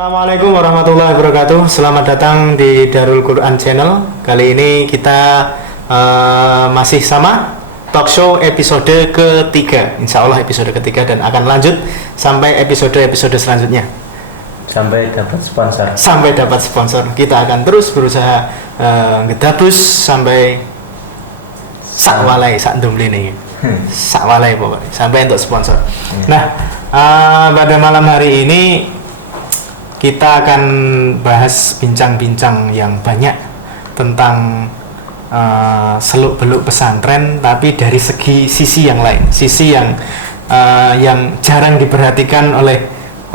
Assalamualaikum warahmatullahi wabarakatuh. Selamat datang di Darul Quran Channel. Kali ini kita masih sama talk show episode ketiga. Insya Allah episode ketiga dan akan lanjut sampai episode selanjutnya. Sampai dapat sponsor. Sampai dapat sponsor. Kita akan terus berusaha ngedabus sampai sak walai, sak dumline. Sak walai pokoknya sampai untuk sponsor. Nah, pada malam hari ini kita akan bahas bincang-bincang yang banyak tentang seluk-beluk pesantren, tapi dari sisi yang lain, sisi yang jarang diperhatikan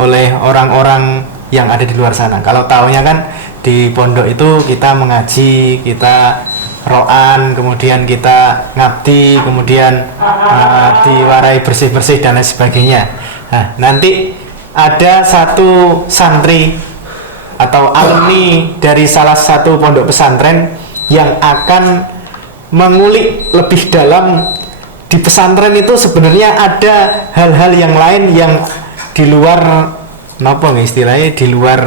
oleh orang-orang yang ada di luar sana. Kalau taunya kan di pondok itu kita mengaji, kita ro'an, kemudian kita ngabdi, kemudian diwarai bersih-bersih dan lain sebagainya. Nah, nanti ada satu santri atau alumni dari salah satu pondok pesantren yang akan mengulik lebih dalam di pesantren itu sebenarnya ada hal-hal yang lain yang di luar istilahnya, di luar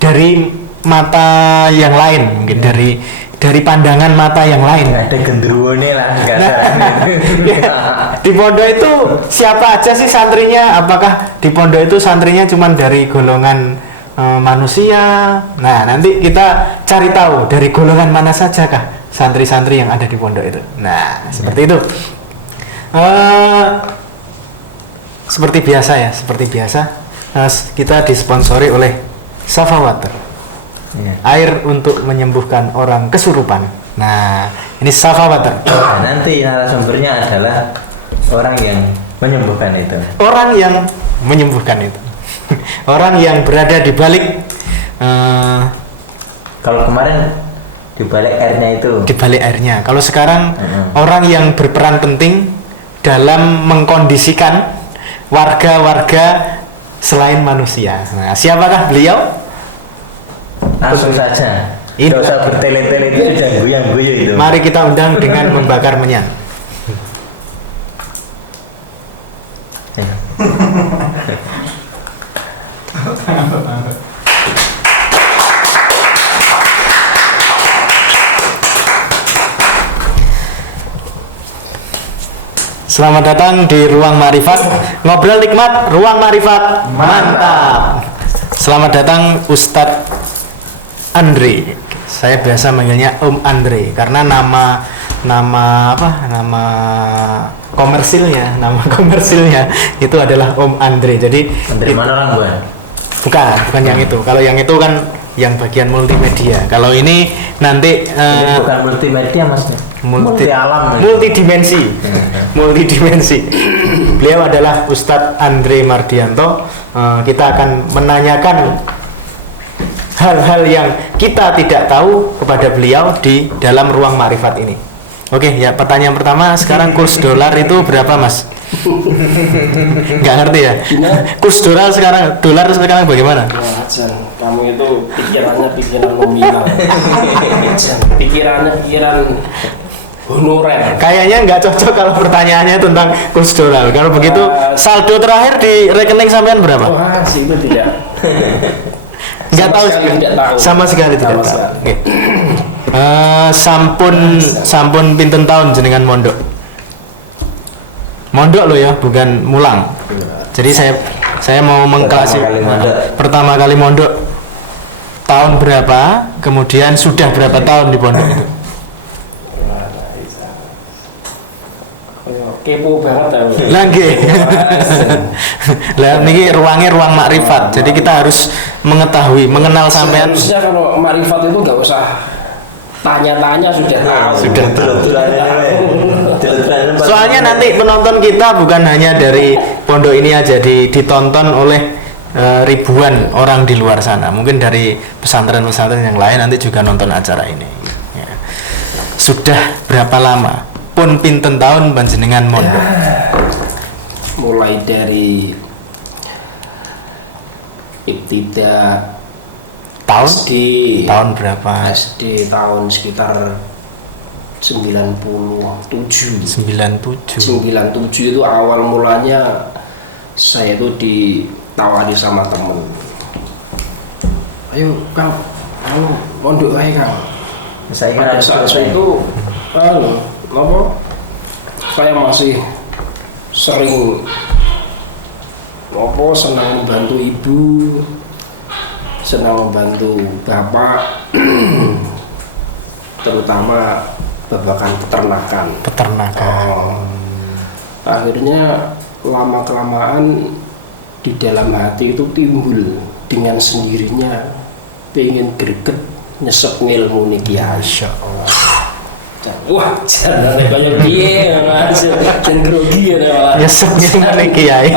dari mata yang lain, mungkin dari pandangan mata yang lain. Ada gendruwonya lah. Di pondok itu siapa aja sih santrinya? Apakah di pondok itu santrinya cuma dari golongan manusia? Nah, nanti kita cari tahu dari golongan mana saja kah santri-santri yang ada di pondok itu. Nah, seperti itu. Seperti biasa, kita disponsori oleh Safa Water. Air untuk menyembuhkan orang kesurupan. Nah, ini Safa Water. Nah, nanti narasumbernya adalah orang yang menyembuhkan itu. Orang yang menyembuhkan itu. Orang yang berada di balik. Kalau kemarin di balik airnya itu. Di balik airnya. Kalau sekarang orang yang berperan penting dalam mengkondisikan warga-warga selain manusia. Nah, siapakah beliau? Langsung saja. Tidak usah bertele-tele, itu sudah goyang-goyang itu. Mari kita undang dengan membakar menyan. Selamat datang di Ruang Marifat. Ngobrol nikmat, Ruang Marifat mantap. Selamat datang Ustadz Andre. Saya biasa manggilnya Om Andre karena nama komersilnya itu adalah Om Andre. Jadi Andre mana orang bukan? Bukan yang itu. Kalau yang itu kan yang bagian multimedia. Kalau ini nanti ini bukan multimedia Mas. Multidimensi. Beliau adalah Ustadz Andre Mardianto. Kita akan menanyakan hal-hal yang kita tidak tahu kepada beliau di dalam Ruang Marifat ini. Oke, ya, pertanyaan pertama, sekarang kurs dolar itu berapa, Mas? Nggak ngerti ya? Kurs dolar sekarang bagaimana? Kamu itu pikiran nominal. Pikiran honorer. Kayaknya nggak cocok kalau pertanyaannya tentang kurs dolar. Kalau begitu, saldo terakhir di rekening sampean berapa? Wah, sih itu tidak. Nggak tahu, sama sekali tidak tahu. Okay. Sampun pinten tahun jenengan mondok loh ya, bukan mulang. Jadi saya mau mengklasi pertama kali mondok tahun berapa, kemudian sudah berapa tahun di pondok itu. Kepo banget aku. Lagi. Lah niki ruang makrifat. Jadi kita harus mengenal sampean. Harusnya kalau makrifat itu nggak usah tanya-tanya, sudah tahu. Soalnya nanti penonton kita bukan hanya dari pondok ini aja, ditonton oleh ribuan orang di luar sana. Mungkin dari pesantren-pesantren yang lain nanti juga nonton acara ini. Ya. Sudah berapa lama? Pun pinten tahun panjenengan mondok? Mulai dari ibtidah tahun SD. Tahun berapa? SD tahun sekitar 97 itu awal mulanya saya itu ditawari sama temen. ayo Kang, pondok ae Kang. Saya kira Pada saat itu apa? Saya masih sering senang membantu ibu, senang membantu bapak, terutama babakan peternakan. Akhirnya lama kelamaan di dalam hati itu timbul dengan sendirinya pengen greget nyesep ngilmu nih kiai. Wah, jangan kayak dia, mas, dan grogi ya. Nyesep ngilmu nih kiai.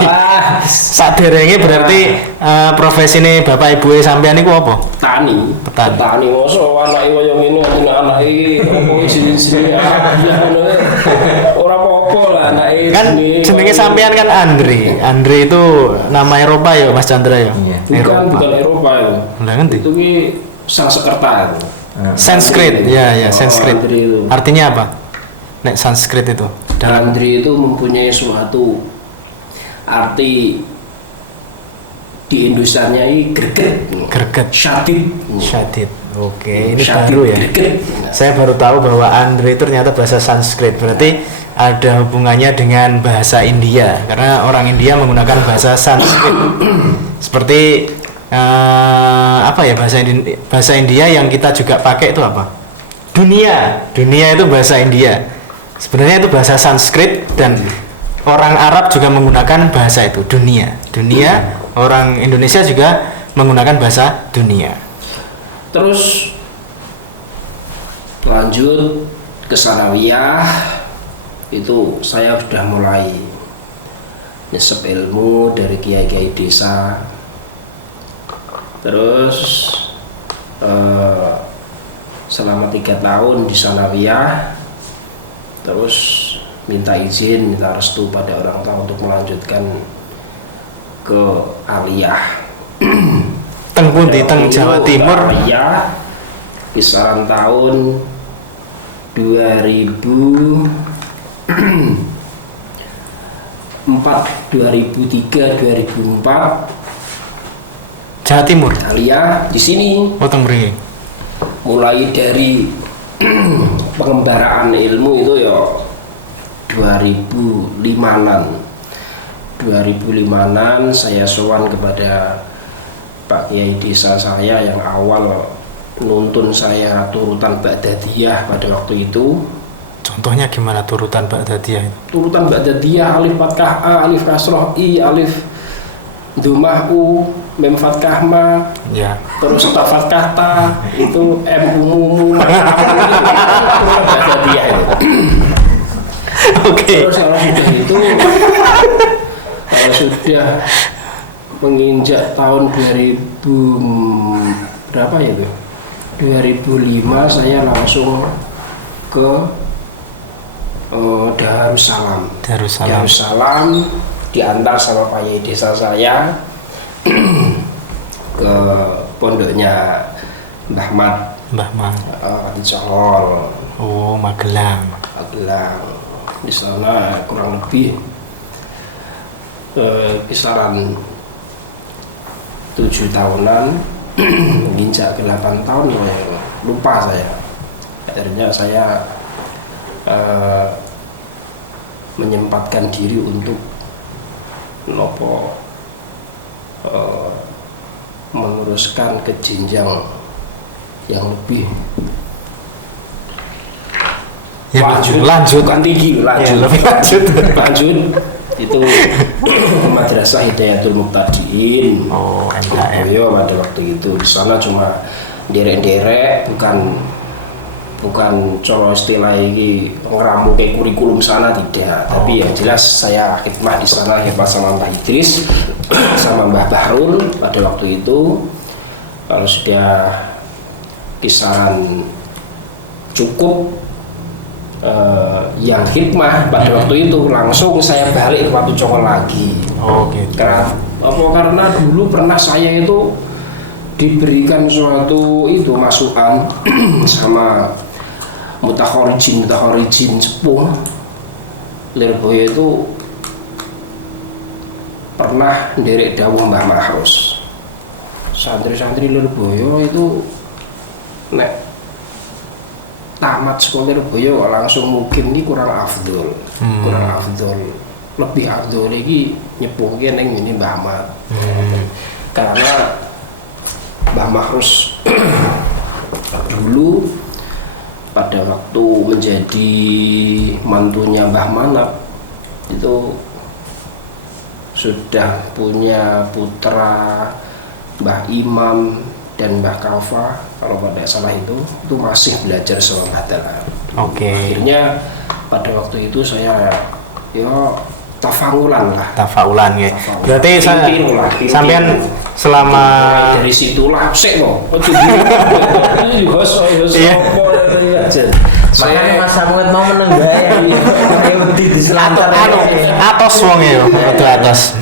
Saderenge berarti profesi ini bapak ibu sampean niku apa? Petani. Mosok anake koyo ngene anake opo sini ora apa-apa lah anake. Kan jenenge sampean kan Andre. Andre itu nama Eropa ya Mas Chandra ya? Bukan Eropa itu. Lah ngerti. Itu ki Sanskerta. Sanskrit, ya Sanskrit. Artinya apa? Nek Sanskrit itu? Andri itu mempunyai suatu arti di Indonesianya ini greget. Syadid. Oke, ini baru ya. Saya baru tahu bahwa Andre itu ternyata bahasa Sanskrit. Berarti ada hubungannya dengan bahasa India karena orang India menggunakan bahasa Sanskrit. Seperti apa ya bahasa India yang kita juga pakai itu apa? Dunia itu bahasa India. Sebenarnya itu bahasa Sanskrit dan orang Arab juga menggunakan bahasa itu dunia. Orang Indonesia juga menggunakan bahasa dunia. Terus lanjut ke sanawiyah itu saya sudah mulai nyesep ilmu dari kiai-kiai desa. Terus selama 3 tahun di sanawiyah, terus minta restu pada orang tua untuk melanjutkan ke aliyah. Teng pundi teng Jawa Timur. Aliyah kisaran tahun 2004, 2003, 2004. Jawa Timur. Aliyah di sini. Teng mriki. Mulai dari pengembaraan ilmu itu ya 2005-an saya sowan kepada Pak Kiai desa saya yang awal nuntun saya turutan Ba'dadiyah pada waktu itu. Contohnya gimana turutan Ba'dadiyah itu? Turutan Ba'dadiyah alif fathah A, alif kasroh I, alif Dumah U, Mem fathah Ma, ya. Terus Ta fathah Ta, itu M umumu Ba'dadiyah itu. Oke. Terus kalau sudah menginjak tahun 2000 berapa ya itu? 2005 saya langsung ke Darussalam diantar sama Pak Yai desa saya ke pondoknya Mbah Mat di Congol. Oh, Magelang. Di sana kurang lebih kisaran 7 tahunan, menginjak ke 8 tahun lupa saya. Akhirnya saya menyempatkan diri untuk meneruskan ke jenjang yang lebih lanjut bukan tinggi, lanjut itu Madrasah Hidayatul Muqtadiin. MHM. Pada waktu itu di sana cuma derek-derek, bukan colo istilah ini ngeramu kayak kurikulum sana, tidak. Tapi yang jelas saya khidmah di sana, khidmah sama Mbah Idris sama Mbah Bahrul pada waktu itu. Kalau sudah kisaran cukup yang hikmah pada waktu itu, langsung saya balik ke Watu Congol lagi. Gitu. Karena dulu pernah saya itu diberikan suatu itu masukan sama mutakhorijin sepuh Lirboyo itu pernah nderek dawuh Mbah Mahrus santri-santri Lirboyo itu nek tamat sekolah Lirboyo kok langsung mungkin ini kurang afdol. Lebih afdol lagi nyepungke ning ngene Mbah Ahmad. Karena Mbah Mahrus dulu pada waktu menjadi mantunya Mbah Manap itu sudah punya putra Mbah Imam dan Mbah Kalfa, kalau tidak salah itu masih belajar sama Mbah Dahlan. Akhirnya pada waktu itu saya tafaulan ya. Berarti sampean selama dari situlah mau makanya Mas Samuel mau menenggak ya di selancar atos wong ya, atos.